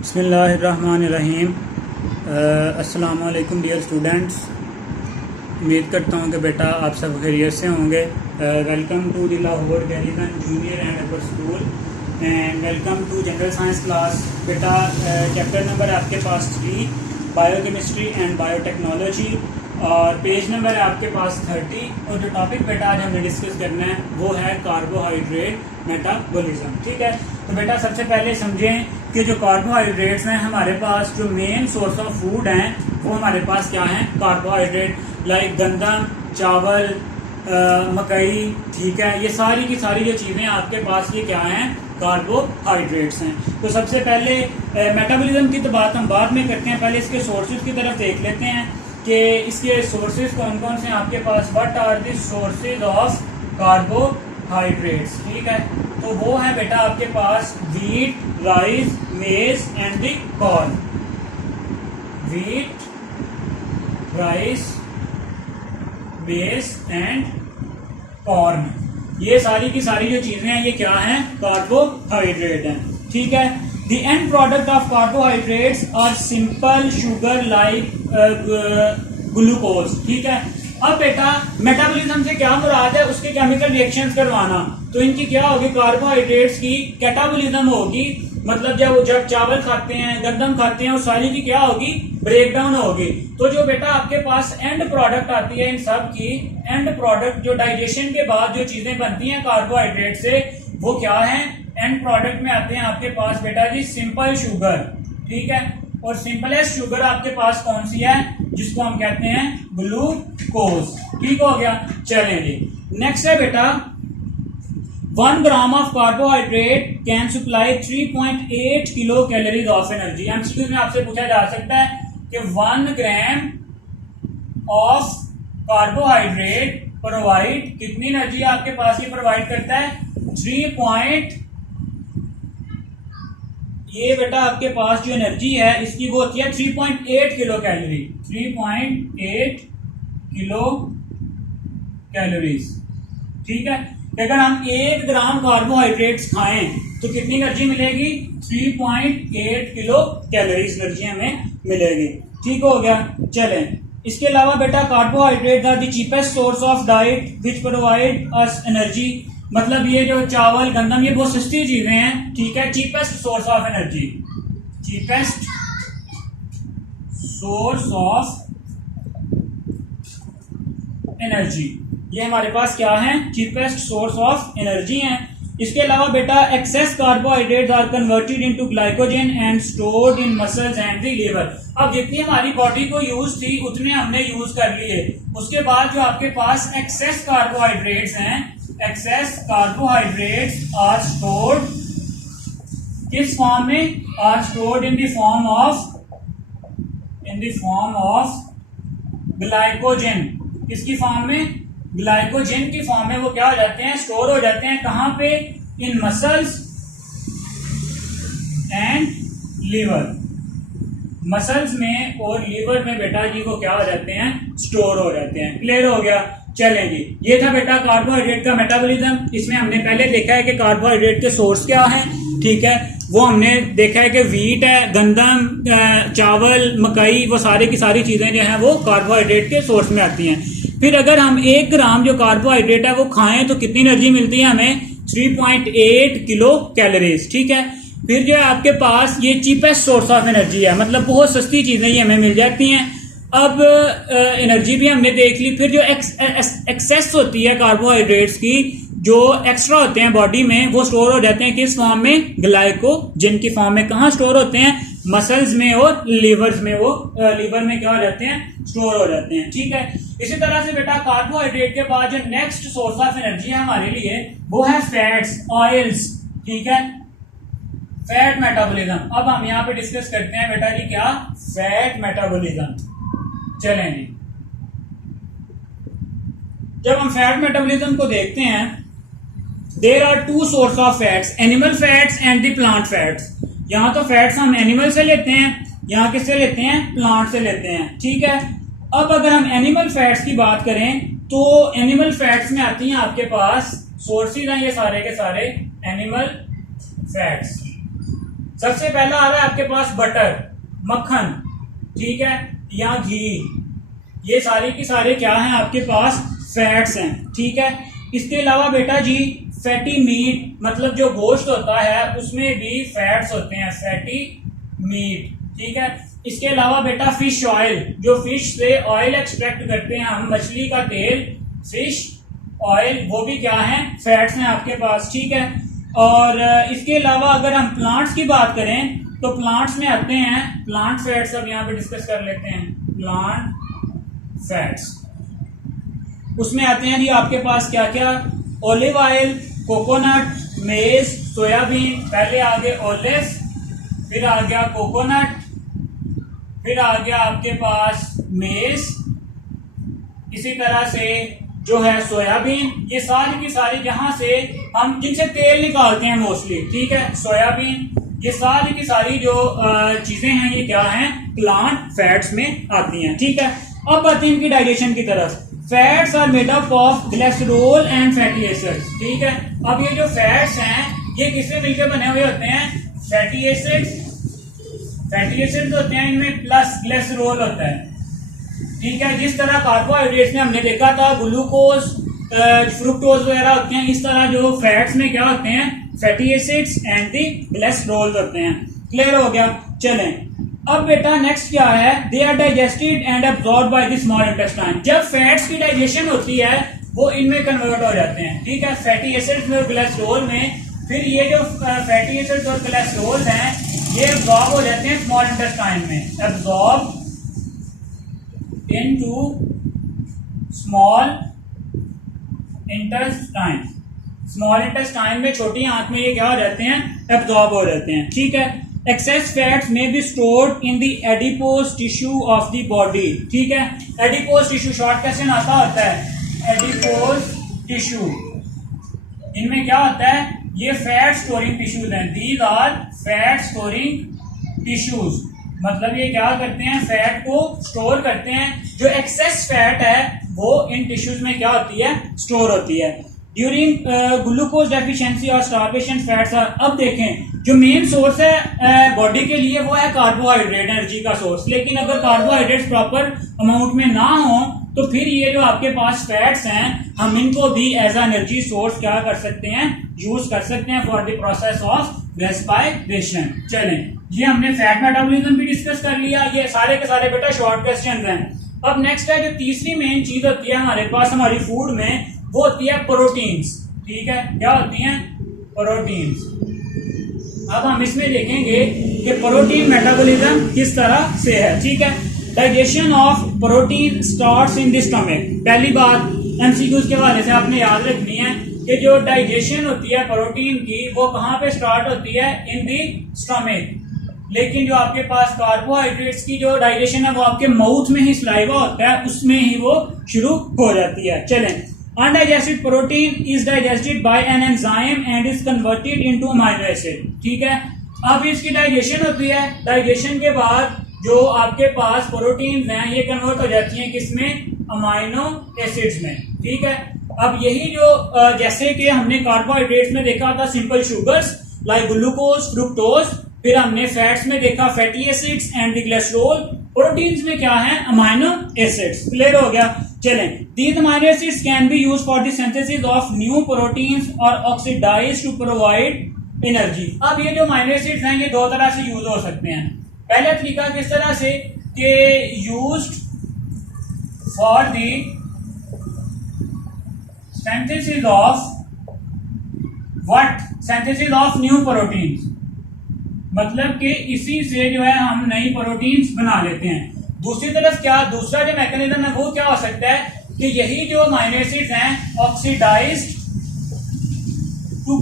बिस्मिल्लाहिर्रहमानिर्रहीम। अस्सलाम वालेकुम डियर स्टूडेंट्स। उम्मीद करता हूँ कि बेटा आप सब खैरियत से होंगे। Welcome to the Lahore garrison junior and upper school and welcome to general science class. बेटा चैप्टर नंबर आपके पास 3 बायोकेमिस्ट्री एंड बायोटेक्नोलॉजी और पेज नंबर है आपके पास 30 और जो टॉपिक बेटा आज हमने डिस्कस करना है वो है कार्बोहाइड्रेट मेटाबॉलिज्म। ठीक है, तो बेटा सबसे पहले समझें कि जो कार्बोहाइड्रेट्स हैं हमारे पास जो मेन सोर्स ऑफ फूड हैं वो हमारे पास क्या हैं, कार्बोहाइड्रेट लाइक गंदम, चावल, मकई। ठीक है, ये सारी की सारी जो चीज़ें आपके पास ये क्या हैं, कार्बोहाइड्रेट्स हैं। तो सबसे पहले मेटाबॉलिज्म की तो बात हम बाद में करते हैं, पहले इसके सोर्सेज की तरफ देख लेते हैं कि इसके सोर्सेज कौन कौन से हैं आपके पास। What are the sources of carbohydrates. ठीक है, तो वो है बेटा आपके पास wheat, rice, maize and the corn. Wheat, rice, maize and corn, ये सारी की सारी जो चीजें हैं ये क्या हैं, कार्बोहाइड्रेट हैं। ठीक है, the end product of carbohydrates are simple sugar like glucose. ठीक है, अब बेटा मेटाबॉलिज्म से क्या मुराद है, उसके केमिकल रिएक्शंस करवाना। तो इनकी क्या होगी, कार्बोहाइड्रेट्स की कैटाबॉलिज्म होगी, मतलब जब चावल खाते हैं, गंदम खाते हैं, उस सारी की क्या होगी, ब्रेक डाउन होगी। तो जो बेटा आपके पास एंड प्रोडक्ट आती है इन सब की, एंड प्रोडक्ट जो डाइजेशन के बाद जो चीजें बनती हैं कार्बोहाइड्रेट से, वो क्या है, एंड प्रोडक्ट में आते हैं आपके पास बेटा जी सिंपल शुगर। ठीक है, और सिंपलेस्ट शुगर आपके पास कौन सी है, जिसको हम कहते हैं ग्लूकोज। ठीक हो गया, चलें जी नेक्स्ट है बेटा 1 gram of carbohydrate can supply 3.8 kilo calories of energy. MCQ में आपसे पूछा जा सकता है कि 1 ग्राम ऑफ कार्बोहाइड्रेट प्रोवाइड कितनी एनर्जी आपके पास ये प्रोवाइड करता है, 3. ये बेटा आपके पास जो एनर्जी है इसकी वो होती है 3.8 किलो कैलोरी, 3.8 किलो कैलोरीज। ठीक है, अगर हम 1 ग्राम कार्बोहाइड्रेट्स खाएं तो कितनी एनर्जी मिलेगी, 3.8 किलो कैलोरीज एनर्जी हमें मिलेगी। ठीक हो गया, चलें इसके अलावा बेटा carbohydrate are the cheapest source of diet which provide us energy. मतलब ये जो चावल, गंदम, ये बहुत सस्ती चीजें हैं। ठीक है, cheapest source of energy, cheapest source of energy, ये हमारे पास क्या है, चीपेस्ट सोर्स ऑफ एनर्जी है। इसके अलावा बेटा excess carbohydrates are converted into glycogen and stored in muscles and the liver. अब जितनी हमारी बॉडी को यूज थी उतने हमने यूज कर लिए, उसके बाद जो आपके पास एक्सेस कार्बोहाइड्रेट्स हैं, एक्सेस कार्बोहाइड्रेट्स आर स्टोर्ड किस फॉर्म में, are stored in the form of glycogen. किसकी फॉर्म में, ग्लाइकोजन की फॉर्म में वो क्या हो जाते हैं, स्टोर हो जाते हैं। कहां पे, इन मसल्स एंड लीवर। मसल्स में और लीवर में बेटा जी को क्या हो जाते हैं, स्टोर हो जाते हैं। क्लियर हो गया, चलें जी ये था बेटा कार्बोहाइड्रेट का मेटाबॉलिज्म। इसमें हमने पहले देखा है कि कार्बोहाइड्रेट के सोर्स क्या हैं। ठीक है, वो हमने देखा है कि व्हीट है, गंदम, चावल, मकई, वो सारी की सारी चीजें जो हैं वो कार्बोहाइड्रेट के सोर्स में आती हैं। फिर अगर हम 1 ग्राम जो कार्बोहाइड्रेट है वो खाएं तो कितनी एनर्जी मिलती है हमें, 3.8 किलो कैलोरीज। ठीक है, फिर जो है आपके पास ये चीपेस्ट सोर्स ऑफ एनर्जी है, मतलब बहुत सस्ती चीजें ये हमें मिल जाती हैं। अब एनर्जी भी हमने देख ली। फिर जो एक्सेस होती है कार्बोहाइड्रेट्स की, जो एक्स्ट्रा होते हैं बॉडी में, वो स्टोर हो जाते हैं किस फॉर्म में, ग्लाइकोजन की फॉर्म में। कहाँ स्टोर होते हैं, मसल्स में और लीवर्स में। वो लीवर में क्या हो जाते हैं, स्टोर हो जाते हैं। ठीक है, इसी तरह से बेटा कार्बोहाइड्रेट के बाद जो नेक्स्ट सोर्स ऑफ एनर्जी है हमारे लिए वो है फैट्स, ऑयल्स। ठीक है, फैट मेटाबॉलिज्म। अब हम यहाँ पे डिस्कस करते हैं बेटा जी क्या, फैट मेटाबॉलिज्म। चलें जी, जब हम फैट मेटाबॉलिज्म को देखते हैं, there are 2 source of fats, animal fats and the plant fats. यहां तो फैट्स हम एनिमल से लेते हैं, यहां किससे लेते हैं, प्लांट से लेते हैं। ठीक है, अब अगर हम एनिमल फैट्स की बात करें तो एनिमल फैट्स में आती हैं आपके पास सोर्सेज हैं ये सारे के सारे एनिमल फैट्स। सबसे पहला आ रहा है आपके पास बटर, मक्खन, ठीक है, या घी। ये सारे की सारे क्या हैं आपके पास, फैट्स हैं, ठीक है। इसके अलावा बेटा जी फैटी मीट, मतलब जो गोश्त होता है उसमें भी फैट्स होते हैं, फैटी मीट, ठीक है। इसके अलावा बेटा फिश ऑयल, जो फिश से ऑयल एक्सट्रैक्ट करते हैं हम, मछली का तेल, फिश ऑयल, वो भी क्या है, फैट्स हैं आपके पास, ठीक है। और इसके अलावा अगर हम प्लांट्स की बात करें तो प्लांट्स में आते हैं प्लांट फैट्स, अब यहाँ पे डिस्कस कर लेते हैं प्लांट फैट्स। उसमें आते हैं जी आपके पास क्या क्या, ओलिव ऑयल, कोकोनट, मेज, सोयाबीन, पहले आ गए ओलिव, फिर आ गया कोकोनट, फिर आ गया आपके पास मेज, इसी तरह से जो है सोयाबीन। ये सारी की सारी जहां से हम जिनसे तेल निकालते हैं मोस्टली, ठीक है, सोयाबीन, ये सारी की सारी जो चीजें हैं ये क्या हैं, प्लांट फैट्स में आती हैं, ठीक है। अब आते हैं इनकी डाइजेशन की तरफ। Fats are made up of glycerol and fatty acids, ठीक है। अब ये जो फैट्स हैं ये किससे मिलकर बने हुए होते हैं, फैटी एसिड्स, फैटी एसिड्स होते हैं इनमें, प्लस ग्लिसरॉल होता है, ठीक है। जिस तरह कार्बोहाइड्रेट्स में हमने देखा था ग्लूकोज, फ्रुक्टोज वगैरह होते हैं, इस तरह जो फैट्स में क्या होते हैं, fatty acids and the glycerol होते हैं। क्लियर हो गया, चलें। अब बेटा नेक्स्ट क्या है, they are digested and absorbed by the small intestine. जब फैट्स की डाइजेशन होती है वो इनमें कन्वर्ट हो जाते हैं, ठीक है, फैटी एसिड्स में और ग्लिसरॉल में। फिर ये जो फैटी एसिड्स और ग्लिसरॉल हैं ये एब्सॉर्ब हो जाते हैं स्मॉल इंटेस्टाइन में, absorb into small intestine. Small intestine में, छोटी आंत में ये क्या हो जाते हैं, एब्सॉर्ब हो जाते हैं, ठीक है। एक्सेस फैट्स में be stored in the adipose tissue of the body, ठीक है। एडिपोज टिश्यू शॉर्ट क्वेश्चन आता होता है, एडिपोज टिश्यू, इनमें क्या होता है, ये फैट स्टोरिंग टिश्यूज हैं, these are fat storing tissues. मतलब ये क्या करते हैं, फैट को स्टोर करते हैं। जो एक्सेस फैट है वो इन टिश्यूज में क्या होती है, स्टोर होती है। ड्यूरिंग ग्लूकोज डेफिशिएंसी और स्टार्वेशन फैट्स आर, अब देखें जो मेन सोर्स है बॉडी के लिए वो है कार्बोहाइड्रेट, एनर्जी का सोर्स। लेकिन अगर कार्बोहाइड्रेट्स प्रॉपर अमाउंट में ना हो तो फिर ये जो आपके पास फैट्स हैं हम इनको भी एज एनर्जी सोर्स क्या कर सकते हैं, यूज कर सकते हैं for the process of respiration. चलें, ये हमने फैट मेटाबॉलिज्म भी डिस्कस कर लिया। ये सारे के सारे बेटा शॉर्ट क्वेश्चंस हैं। अब नेक्स्ट है जो तीसरी मेन चीज होती है हमारे पास हमारी फूड में, वो होती है प्रोटीन्स, ठीक है। क्या होती हैं, प्रोटीन्स। अब हम इसमें देखेंगे कि प्रोटीन मेटाबॉलिज्म किस तरह से है, ठीक है। Digestion of protein starts in the stomach. पहली बात एमसीक्यूज के हवाले से आपने याद रखनी है कि जो डाइजेशन होती है प्रोटीन की वो कहां पे स्टार्ट होती है, इन द स्टमक। लेकिन जो आपके पास कार्बोहाइड्रेट्स की जो डाइजेशन है वो आपके माउथ में ही, सलाइवा होता है उसमें ही वो शुरू हो जाती है। चलें, undigested protein is digested by an enzyme and is converted into amino acid, ठीक है। अब इसकी डाइजेशन होती है, डाइजेशन के बाद जो आपके पास प्रोटीन्स हैं ये कन्वर्ट हो जाती हैं किसमें, अमाइनो एसिड्स में, ठीक है। अब यही जो जैसे कि हमने कार्बोहाइड्रेट्स में देखा था simple sugars like glucose, fructose, फिर हमने फैट्स में देखा fatty acids and glycerol, proteins में क्या है, अमाइनो एसिड्स। क्लियर हो गया, चलें। These amino acids can be used for the synthesis of new proteins और ऑक्सीडाइज्ड टू प्रोवाइड एनर्जी। अब ये जो अमाइनो एसिड्स हैं ये दो तरह से यूज हो सकते हैं। पहला तरीका किस तरह से कि used for the synthesis of what, synthesis of new proteins, मतलब कि इसी से जो है हम नई प्रोटीन्स बना लेते हैं। दूसरी तरफ क्या, दूसरा जो मैकेनिज्म है वो क्या हो सकता है कि यही जो अमाइनो एसिड्स हैं ऑक्सीडाइज्ड टू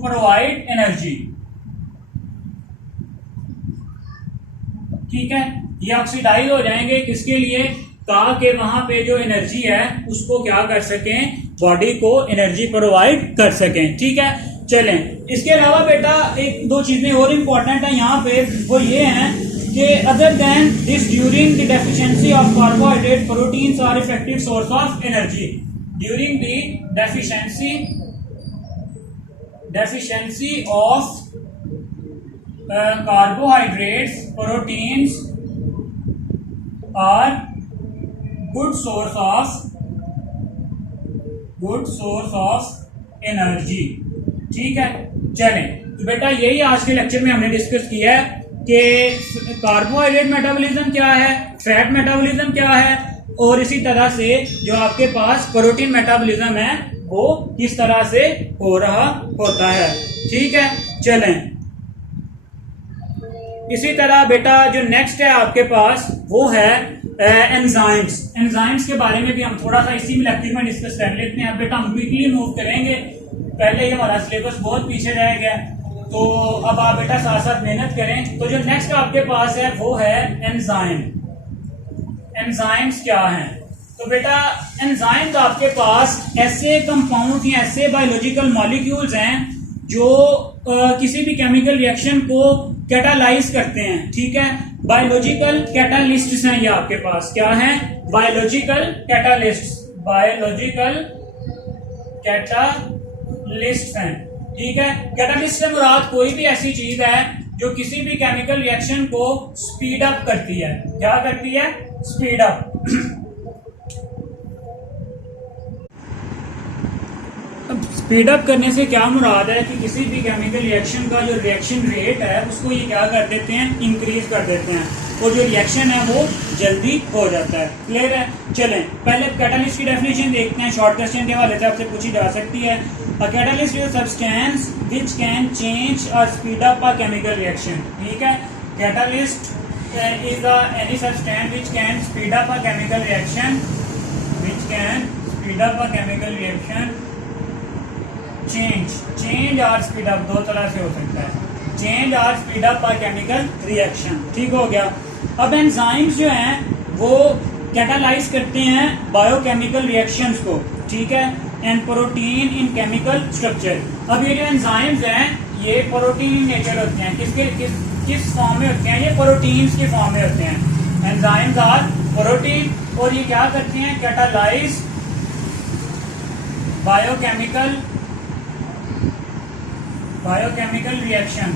प्रोवाइड एनर्जी, ठीक है। ये ऑक्सीडाइज हो जाएंगे किसके लिए, ताकि वहां पे जो एनर्जी है उसको क्या कर सकें, बॉडी को एनर्जी प्रोवाइड कर सकें, ठीक है। चलें, इसके अलावा बेटा एक दो चीजें और इंपॉर्टेंट है यहाँ पे, वो ये हैं कि other than this during the deficiency of carbohydrate proteins are effective source of energy. During the deficiency of carbohydrates, proteins are good source of energy। ठीक है, चलें तो बेटा यही आज के लेक्चर में हमने डिस्कस किया है कि कार्बोहाइड्रेट मेटाबॉलिज्म क्या है, फैट मेटाबॉलिज्म क्या है, और इसी तरह से जो आपके पास प्रोटीन मेटाबॉलिज्म है वो किस तरह से हो रहा होता है। ठीक है, चलें इसी तरह बेटा जो नेक्स्ट है आपके पास वो है एंजाइम्स। एंजाइम्स के बारे में भी हम थोड़ा सा इसी लेक्चर में डिस्कस कर लेते हैं। अब बेटा हम क्विकली मूव करेंगे, पहले ही हमारा सिलेबस बहुत पीछे रह गया, तो अब आप बेटा साथ साथ मेहनत करें। तो जो नेक्स्ट आपके पास है वो है एंजाइम। एंजाइम्स क्या हैं? तो बेटा एंजाइम्स आपके पास ऐसे कंपाउंड या ऐसे बायोलॉजिकल मॉलिक्यूल्स हैं जो किसी भी केमिकल रिएक्शन को कैटालाइज करते हैं। ठीक है, बायोलॉजिकल कैटालिस्ट्स हैं ये आपके पास। क्या हैं? बायोलॉजिकल कैटालिस्ट्स। बायोलॉजिकल कैटालिस्ट्स हैं। ठीक है, कैटालिस्ट से मुराद कोई भी ऐसी चीज है जो किसी भी केमिकल रिएक्शन को स्पीड अप करती है। क्या करती है? Speed up. स्पीड अप करने से क्या मुराद है कि किसी भी केमिकल रिएक्शन का जो रिएक्शन रेट है उसको ये क्या कर देते हैं? इंक्रीज कर देते हैं, और जो रिएक्शन है वो जल्दी हो जाता है। क्लियर है? चलें पहले कैटालिस्ट की डेफिनेशन देखते हैं, शॉर्ट क्वेश्चन के हवाले से आपसे पूछी जा सकती है। A catalyst is a substance which can change or speed up a chemical reaction. ठीक है, catalyst is any substance which can speed up a chemical reaction, which can speed up a chemical reaction, change और speed up दो तरह से हो सकता है, change और speed up a chemical reaction। ठीक हो गया। अब एंजाइम्स जो हैं वो कैटालाइज करते हैं बायोकेमिकल रिएक्शंस को। ठीक है, and protein in chemical structure. अब ये जो एंजाइम्स हैं ये प्रोटीन इन नेचर होते हैं। किस फॉर्म में होते हैं? ये प्रोटीन्स की फॉर्म में होते हैं। एंजाइम्स आर प्रोटीन, और ये क्या करते हैं? Catalyse biochemical reaction.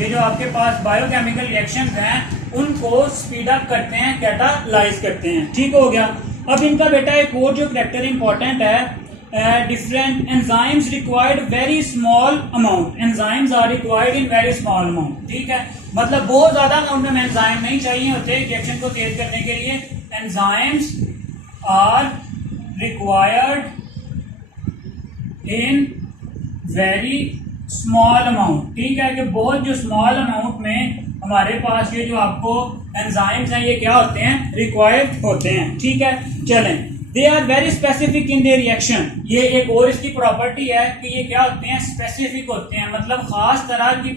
ये जो आपके पास बायोकेमिकल रिएक्शंस हैं उनको स्पीड अप करते हैं, कैटालाइज करते हैं। ठीक हो गया। अब इनका बेटा एक और जो कैरेक्टर इंपॉर्टेंट है, different enzymes required very small amount। enzymes are required in very small amount। ठीक है, मतलब बहुत ज्यादा अमाउंट में एंजाइम नहीं चाहिए होते रिएक्शन को तेज करने के लिए। enzymes are required in very small amount। ठीक है, कि बहुत जो स्मॉल अमाउंट में हमारे पास ये जो आपको एंजाइम्स हैं ये क्या होते हैं? रिक्वायर्ड होते हैं। ठीक है, चलें they are very specific in their reaction. ये एक और इसकी प्रॉपर्टी है कि ये क्या होते हैं? स्पेसिफिक होते हैं, मतलब खास तरह की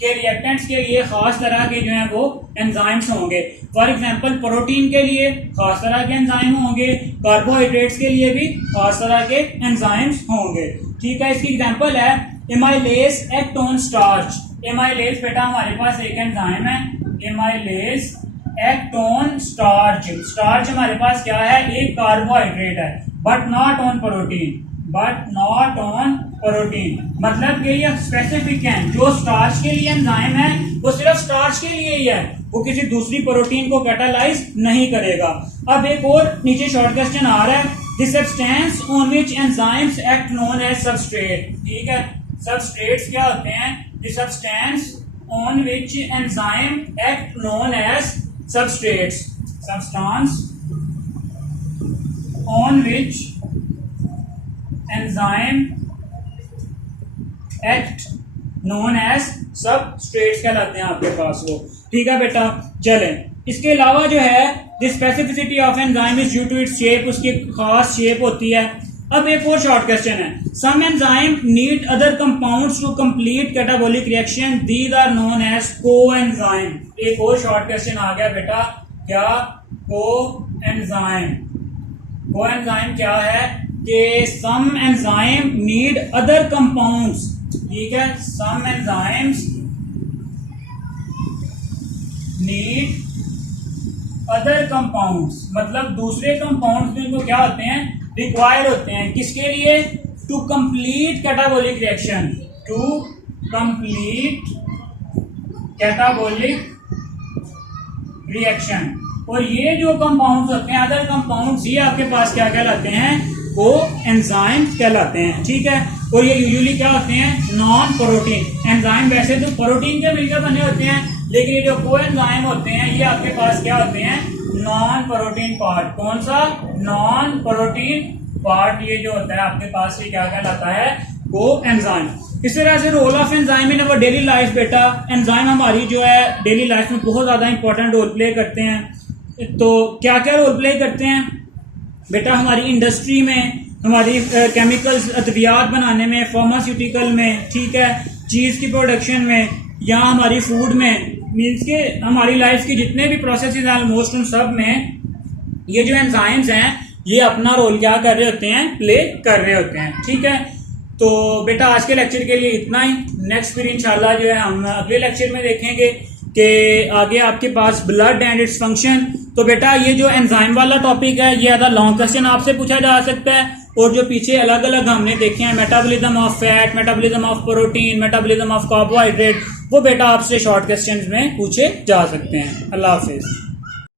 के रिएक्टेंट्स के लिए खास तरह के जो है वो एंजाइम्स होंगे। फॉर एग्जांपल प्रोटीन के लिए खास तरह के एंजाइम होंगे, कार्बोहाइड्रेट्स के लिए भी खास तरह के एंजाइम्स होंगे। ठीक है, इसकी एग्जांपल है amylase act on starch. Amylase बेटा हमारे पास एक एंजाइम है, amylase act on starch. Starch हमारे पास क्या है? एक कार्बोहाइड्रेट है, बट नॉट ऑन प्रोटीन। मतलब कि ये स्पेसिफिक है, जो स्टार्च के लिए एंजाइम है वो सिर्फ स्टार्च के लिए ही है, वो किसी दूसरी प्रोटीन को कैटालाइज नहीं करेगा। अब एक और नीचे शॉर्ट क्वेश्चन आ रहा है, the substance on which enzymes act known as substrate. ठीक है, सबस्ट्रेट्स क्या होते हैं? The substance on which enzyme act known as substrates। substance on which enzyme act known as substrates कहलाते हैं आपके पास वो। ठीक है बेटा, चलें इसके अलावा जो है the specificity of enzyme is due to its shape, उसकी खास शेप होती है। अब एक और शॉर्ट क्वेश्चन है, some enzyme need other compounds to complete catabolic reaction, these are known as coenzyme। एक और शॉर्ट क्वेश्चन आ गया बेटा, क्या? कोएंजाइम। कोएंजाइम क्या है? कि some enzyme need other compounds। ठीक है, some enzymes need other compounds, मतलब दूसरे कंपाउंड्स में इनको क्या होते हैं? रिक्वायर होते हैं। किसके लिए? To complete catabolic reaction. To complete catabolic reaction. और ये जो कंपाउंड्स होते हैं, अदर कंपाउंड्स, ये आपके पास क्या कहलाते हैं, को एंजाइम कहलाते हैं, ठीक है। और ये यूजुअली क्या होते हैं, नॉन प्रोटीन एंजाइम। वैसे तो प्रोटीन के मिलकर बने होते हैं, लेकिन ये जो को एंजाइम होते हैं ये आपके पास क्या होते हैं, नॉन प्रोटीन पार्ट। कौन सा, नॉन प्रोटीन पार्ट। ये जो होता है आपके पास ये क्या कहलाता है, को एंजाइम। इस तरह से role of enzyme in our daily life. बेटा एंजाइम हमारी जो है डेली लाइफ में बहुत ज्यादा इंपॉर्टेंट रोल प्ले करते हैं। तो क्या क्या रोल प्ले करते हैं बेटा, हमारी इंडस्ट्री में, हमारी केमिकल्स अद्वियात बनाने में, फार्मास्यूटिकल में, ठीक है, चीज की प्रोडक्शन में, या हमारी फूड में, मीन्स के हमारी लाइफ की जितने भी प्रोसेसेस हैं ऑलमोस्ट उन सब में ये जो एंजाइम्स हैं ये अपना रोल क्या कर रहे होते हैं, प्ले कर रहे होते हैं, ठीक है। तो बेटा आज के लेक्चर के लिए इतना ही। नेक्स्ट फिर इंशाल्लाह जो है हम अगले लेक्चर में देखेंगे कि आगे आपके पास ब्लड एंड इट्स फंक्शन। तो बेटा ये जो एंजाइम वाला टॉपिक है ये आधा लॉन्ग क्वेश्चन आपसे पूछा जा सकता है, और जो पीछे अलग अलग हमने देखे हैं, metabolism of fat, metabolism of protein, metabolism of carbohydrate, वो बेटा आपसे शॉर्ट क्वेश्चंस में पूछे जा सकते हैं। अल्लाह हाफिज।